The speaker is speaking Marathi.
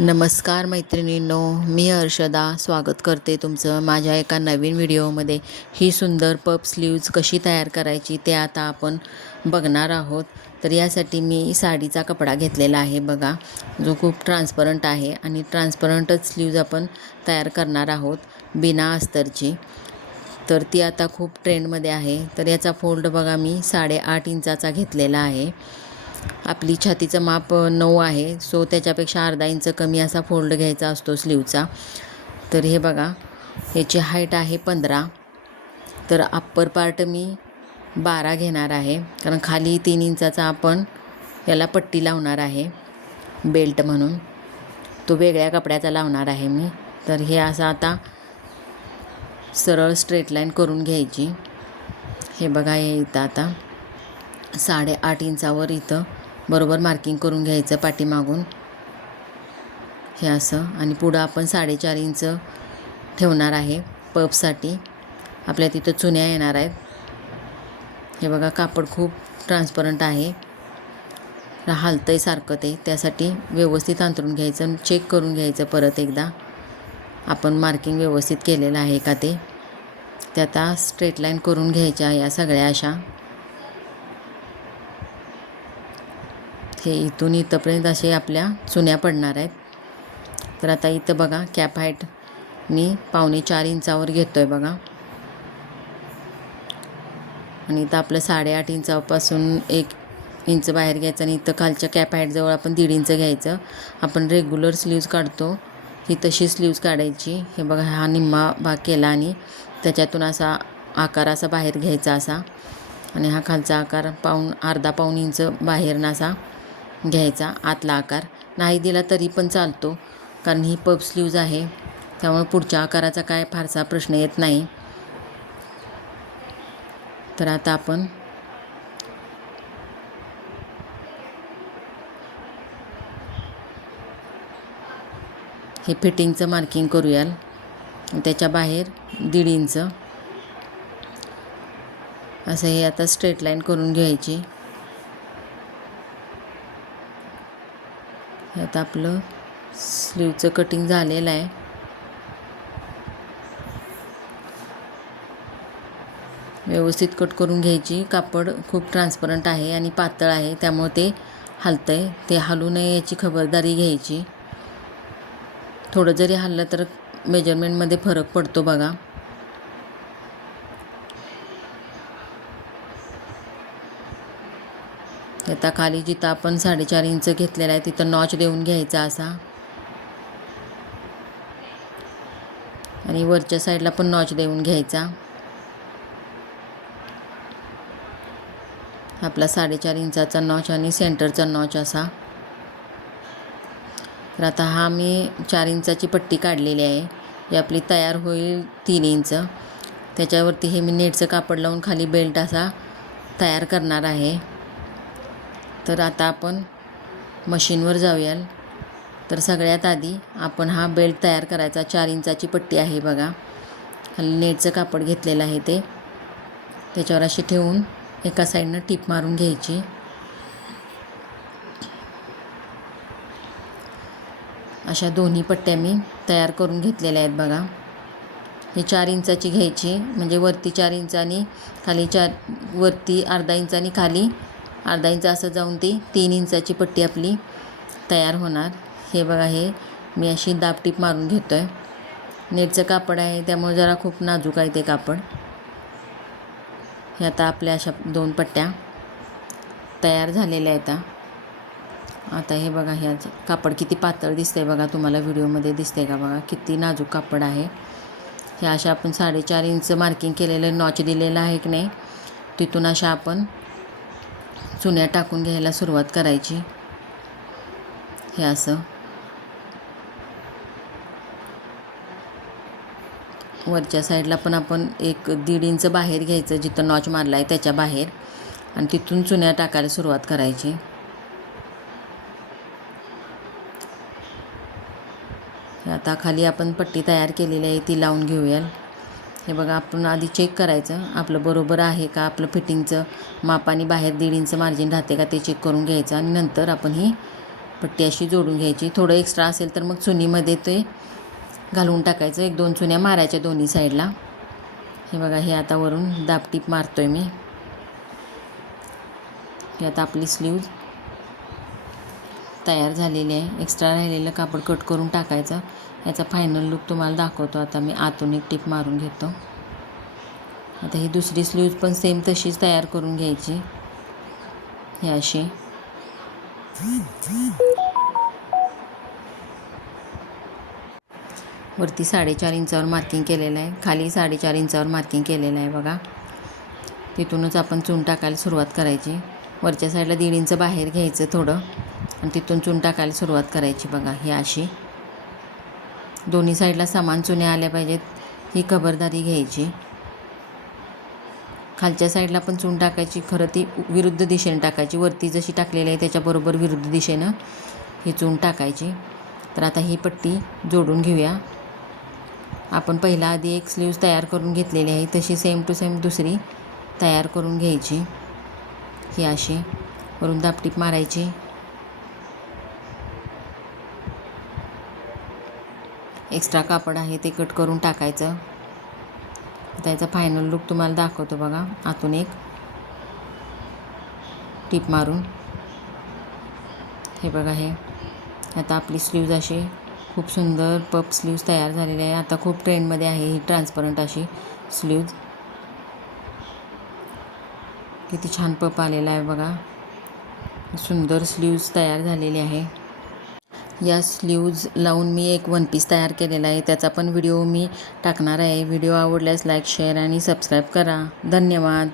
नमस्कार मैत्रिणींनो, मी अर्शदा स्वागत करते तुमचं माझ्या एका नवीन व्हिडिओमध्ये. ही सुंदर पफ स्लीव्ज कशी तयार करायची ते आता आपण बघणार आहोत. तर यासाठी मी साडीचा कपडा घेतलेला आहे बघा, जो खूप ट्रान्सपरंट आहे आणि ट्रान्सपरंटच स्लीव्ज आपण तयार करणार आहोत बिना अस्तरची. तर ती आता खूप ट्रेंडमध्ये आहे. तर याचा फोल्ड बघा मी 8.5 इंचाचा घेतलेला आहे. आपली छातीचं माप 9 आहे, सो त्याच्यापेक्षा अर्धा इंच कमी असा फोल्ड घ्यायचा असतो स्लीवचा. तर हे बघा, याची हाईट आहे 15. तर अप्पर पार्ट मी 12 घेणार आहे, कारण खाली 3 इंचाचा आपण याला पट्टी लावणार आहे बेल्ट म्हणून. तो वेगळ्या कपड्याचा लावणार आहे मी. तर हे असं आता सरळ स्ट्रेट लाईन करून घ्यायची. हे बघा, हे इथं आता 8.5 इंचावर इथं बरोबर मार्किंग करून घ्यायचं पाठीमागून, हे असं. आणि पुढं आपण 4.5 इंच ठेवणार आहे पफसाठी. आपल्या तिथं चुन्या येणार आहेत. हे बघा, कापड खूप ट्रान्सपरंट आहे, हलतंय सारखं ते. त्यासाठी व्यवस्थित अंथरून घ्यायचं, चेक करून घ्यायचं परत एकदा आपण मार्किंग व्यवस्थित केलेलं आहे का ते. आता स्ट्रेट लाईन करून घ्यायच्या या सगळ्या अशा. हे इथून इथंपर्यंत असे आपल्या चुन्या पडणार आहेत. तर आता इथं बघा, कॅप हाईट मी 4.25 इंचावर घेतो आहे बघा. आणि इथं आपलं 8.5 इंचापासून 1 इंच बाहेर घ्यायचं आणि इथं खालच्या कॅप हाईटजवळ आपण 1.5 इंच घ्यायचं. आपण रेग्युलर स्लीव्ज काढतो ही तशी स्लीव्ज काढायची. हे बघा, हा निम्मा भाग केला आणि त्याच्यातून असा आकार असा बाहेर घ्यायचा असा. आणि हा खालचा आकार अर्धा पाऊण इंच बाहेरनं असा घ्यायचा. आतला आकार नाही दिला तरी पण चालतो, कारण ही पफ स्लीव्ज आहे, त्यामुळे पुढच्या आकाराचा काय फारसा प्रश्न येत नाही. तर आता आपण हे फिटिंगचं मार्किंग करूयाल. त्याच्या बाहेर 1.5 इंच असं हे आता स्ट्रेट लाईन करून घ्यायची. हे आता आपलं स्लीवचं कटिंग झालेलं आहे. व्यवस्थित कट करून घ्यायची. कापड खूप ट्रान्सपरंट आहे आणि पातळ आहे, त्यामुळे ते हलतंय. ते हलू नये याची खबरदारी घ्यायची. थोडं जरी हललं तर मेजरमेंटमध्ये फरक पडतो बघा. आता खाली जिथं आपण 4.5 इंच घेतलेला आहे तिथं नॉच देऊन घ्यायचा असा. आणि वरच्या साईडला पण नॉच देऊन घ्यायचा. आपला 4.5 इंचाचा नॉच आणि सेंटरचा नॉच असा. तर आता हा मी 4 इंचाची पट्टी काढलेली आहे. ही आपली तयार होईल 3 इंच. त्याच्यावरती हे मी नेटचं कापड लावून खाली बेल्ट असा तयार करणार आहे. तर आता आपण मशीनवर जाऊयाल. तर सगळ्यात आधी आपण हा बेल्ट तयार करायचा. 4 इंचाची पट्टी आहे बघा, खाली नेटचं कापड घेतलेलं आहे ते. त्याच्यावर अशी ठेवून एका साईडनं टीप मारून घ्यायची. अशा दोन्ही पट्ट्या मी तयार करून घेतलेल्या आहेत बघा. ही 4 इंचाची घ्यायची, म्हणजे वरती 4 इंच आणि खाली वरती अर्धा इंच आणि खाली अर्धा इंच असं जाऊन ती 3 इंचाची पट्टी आपली तयार होणार. हे बघा, हे मी अशी दाबटीप मारून घेतो आहे. नेटचं कापड आहे त्यामुळे जरा खूप नाजूक आहे ते कापड. हे आता आपल्या अशा 2 पट्ट्या तयार झालेल्या आहेत. आता हे बघा, ह्याचं कापड किती पातळ दिसतंय बघा, तुम्हाला व्हिडिओमध्ये दिसतंय का बघा, किती नाजूक कापड आहे. हे अशा आपण 4.5 इंच मार्किंग केलेलं नॉच दिलेलं आहे की नाही, तिथून अशा आपण चुन्या टाकून घ्यायला सुरुवात करायची. हे असं वरच्या साईडला पण आपण 1-1.5 इंच बाहेर घ्यायचं, जिथं नॉच मारला आहे त्याच्या बाहेर, आणि तिथून चुन्या टाकायला सुरुवात करायची. आता खाली आपण पट्टी तयार केलेली आहे ती लावून घेऊयाल. हे बघा, आपण आधी चेक करायचं आपलं बरोबर आहे का, आपलं फिटिंगचं मापाने बाहेर 1.5 इंच मार्जिन राहते का ते चेक करून घ्यायचं. आणि नंतर आपण ही पट्टी अशी जोडून घ्यायची. थोडं एक्स्ट्रा असेल तर मग चुनीमध्ये ते घालून टाकायचं. 1-2 चुन्या मारायच्या दोन्ही साईडला. हे बघा, हे आता वरून दाबटीप मारतोय मी. हे आता आपली स्लीव्ज तयार झालेली आहे. एक्स्ट्रा राहिलेलं कापड कट करून टाकायचं. याचा फायनल लुक तुम्हाला दाखवतो. आता मी आतून एक टिप मारून घेतो. आता ही दुसरी स्लीव्ज पण सेम तशीच तयार करून घ्यायची. हे अशी वरती 4.5 इंचावर मार्किंग केलेलं आहे, खाली 4.5 इंचावर मार्किंग केलेलं आहे बघा. तिथूनच आपण चून टाकायला सुरुवात करायची. वरच्या साईडला 1.5 इंच बाहेर घ्यायचं थोडं आणि तिथून चून टाकायला सुरुवात करायची बघा. ही अशी दोन्ही साईडला समान चुन्या आल्या पाहिजेत, ही खबरदारी घ्यायची. खालच्या साईडला पण चून टाकायची, खरं ती विरुद्ध दिशेने टाकायची. वरती जशी टाकलेली आहे त्याच्याबरोबर विरुद्ध दिशेनं ही चून टाकायची. तर आता ही पट्टी जोडून घेऊया. आपण पहिला आधी एक स्लीव्ज तयार करून घेतलेली आहे, तशी सेम टू सेम दुसरी तयार करून घ्यायची. ही अशी वरून दाबटीप मारायची. एक्स्ट्रा कापड आहे ते कट करून टाकायचं. त्याचा फायनल लुक तुम्हाला दाखवतो बघा. आतून एक टीप मारून हे बघा. हे आता आपली स्लीव्ज अशी खूप सुंदर पफ स्लीव्ज तयार झालेली आहे. आता खूप ट्रेंडमध्ये आहे ही ट्रान्सपरंट अशी स्लीव्ज. किती छान पफ आलेला आहे बघा. सुंदर स्लीव्ज तयार झालेली आहे. या स्लीव्ज लावून मी एक 1 पीस तयार केलेला आहे, त्याचा पण व्हिडिओ मी टाकणार आहे. व्हिडिओ आवडल्यास लाईक, शेअर आणि सबस्क्राईब करा. धन्यवाद.